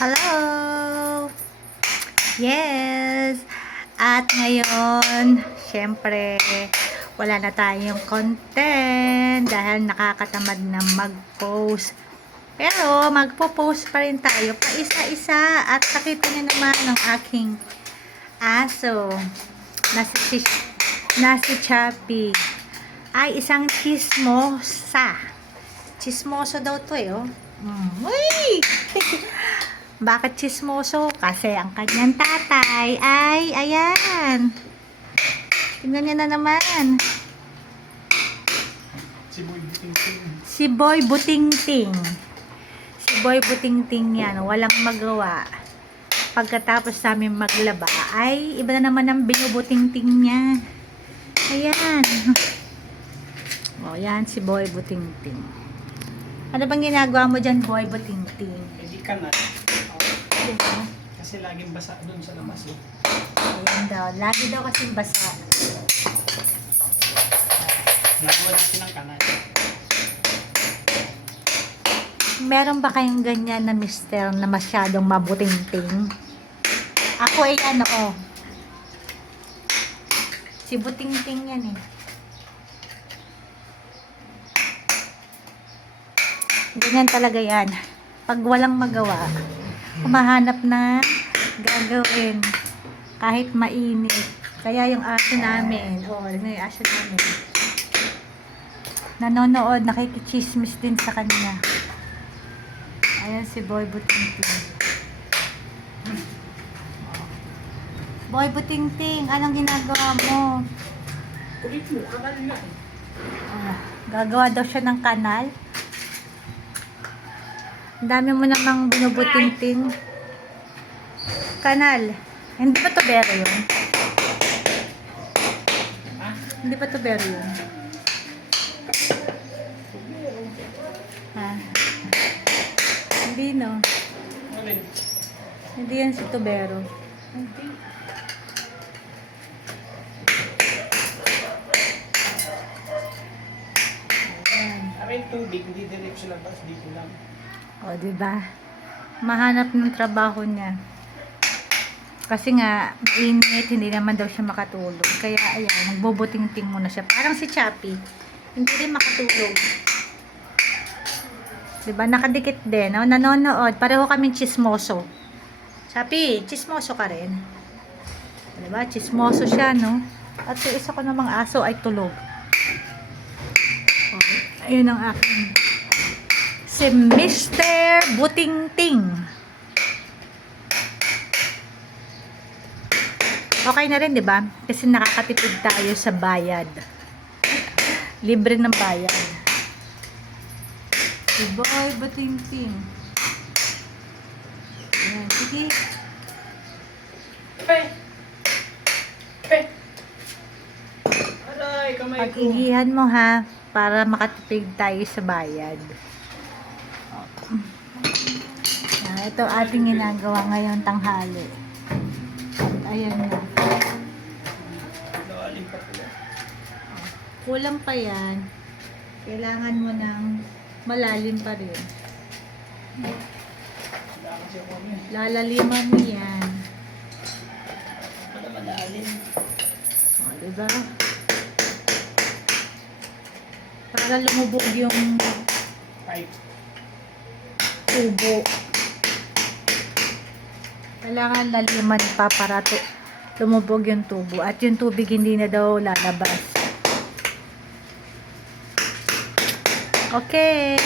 Hello! Yes! At ngayon, syempre, wala na tayong content dahil nakakatamad na mag-post. Pero, magpo-post pa rin tayo pa isa-isa at nakita niyo naman ang aking aso na si Chappy ay isang chismosa. Chismoso daw to eh, oh. Uy! Bakit chismoso? Kasi ang kanyang tatay ay, ayan. Tingnan niya na naman. Si Boy Butingting. Si Boy Butingting. Si Boy Butingting yan. Walang magawa. Pagkatapos namin maglaba, ay iba na naman ang binubutingting niya. Ayan. O, yan si Boy Butingting. Ano bang ginagawa mo dyan, Boy Butingting? Hindi ka na. Kasi laging basa doon sa labas. Ayan daw. Lagi daw kasing basa. Nagawa natin ng kanal. Meron ba kayong ganyan na mister na masyadong mabutingting? Ako ay ano, oh. Si Butingting yan eh. Ganyan talaga yan. Pag walang magawa, humahanap na gagawin. Kahit mainit. Kaya yung aso namin, oh, yung aso namin, nanonood, nakikichismis din sa kanya. Ayan si Boy Butingting. Boy Butingting, anong ginagawa mo? Kulit mo, kanal na eh. Gagawa daw siya ng kanal. Ang dami mo namang binubutingting. Kanal. Hindi pa tubero yun? Ha? Hindi pa tubero yun? Ha? Hindi no. Alin? Hindi yan si tubero. Hindi. Ayan. Aray tubig, hindi diretso labas. Dito lang. O, diba? Mahanap ng trabaho niya. Kasi nga, mainit, hindi naman daw siya makatulog. Kaya, ayan, nagbubuting-ting muna siya. Parang si Chappy, hindi rin makatulog. Diba? Nakadikit din. No? Nanonood. Pareho kaming chismoso. Chappy, chismoso ka rin. Diba? Chismoso siya, no? At yung isa ko namang aso ay tulog. O, ayun ang aking si Mr. Butingting. Okay na rin, 'di ba? Kasi nakakatipid tayo sa bayad. Libre ng bayad. Si Boy Butingting. Ayan, sige. Pe! Pe! Aray, kamay ko. Pag-igihan mo ha, para makatipid tayo sa bayad. Ito ating ginagawa ngayon tanghali. At ayan na. Lalim pa pala. Kulang pa yan. Kailangan mo ng malalim pa rin. Wala kasi ako eh. Lalaliman mo yan. Wala malalim. O, diba? Para lumubog yung Pipe. tubo. Kailangan laliman pa para lumubog yung tubo. At yung tubig hindi na daw lalabas. Okay.